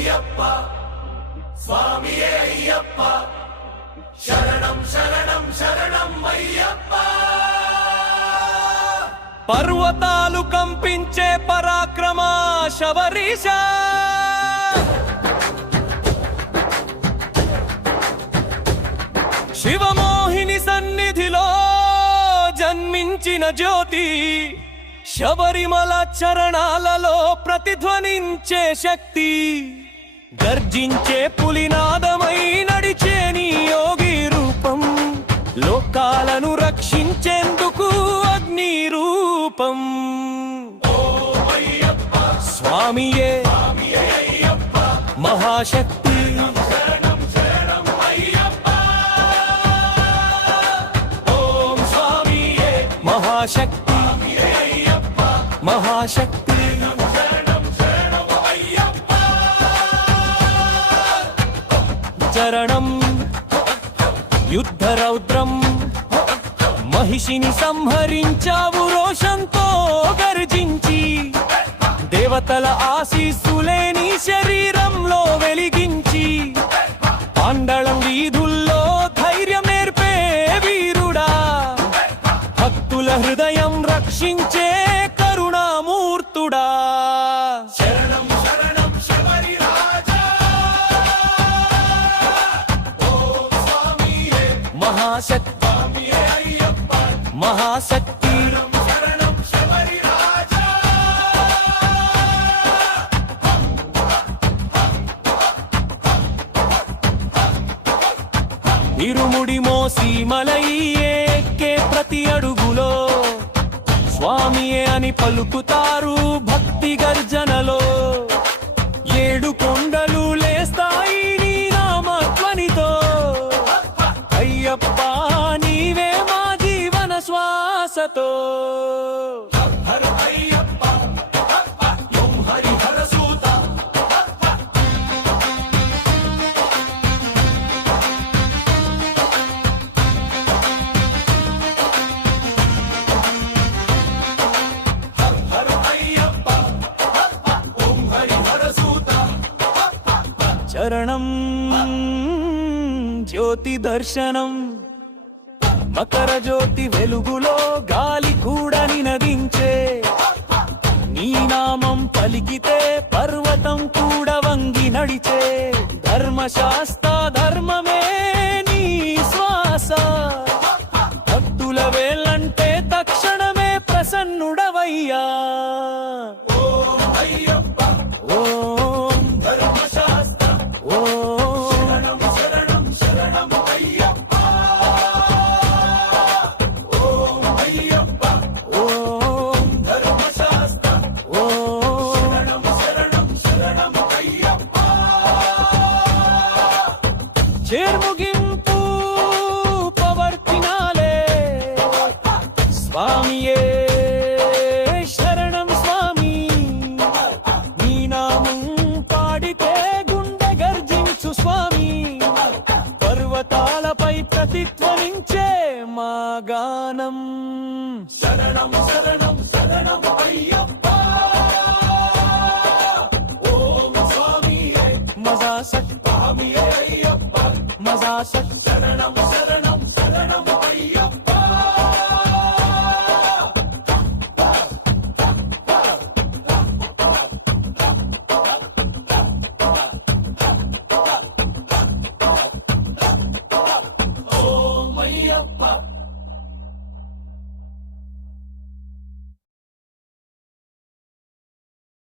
అయ్యప్ప స్వామియే అయ్యప్ప. శరణం శరణం శరణం అయ్యప్ప. పర్వతాలు కంపించే పరాక్రమ శబరీష శివమోహిని సన్నిధిలో జన్మించిన జ్యోతి శబరిమల చరణాలలో ప్రతిధ్వనించే శక్తి. గర్జించే పులినాదమై నడిచే నీ యోగి రూపం. లోకాలను రక్షించేందుకు అగ్ని రూపం స్వామియే మహాశక్తి. ఓం స్వామియే మహాశక్తి. మహాశక్తి. చరణం యుద్ధ రౌద్రం మహిషిని సంహరించావు రోషంతో గర్జించి దేవతల ఆశీస్సులే నీ శరీరంలో వెలిగించి పాండళం వీధుల్లో ధైర్యం నేర్పే వీరుడా భక్తుల హృదయం రక్షించ మహాశక్తి మహాశక్తి ఇరుముడి మోసి మలయ్యే ఎక్కే ప్రతి అడుగులో స్వామియే అని పలుకుతారు భక్తి గర్జనలో. ఏడు కొండలు సూత చరణం జ్యోతి దర్శనం మకర జ్యోతి వెలుగు my shots Termo Guim. మజాసక్ శరణం శరణం శరణం అయ్యప్ప ఓం అయ్యప్ప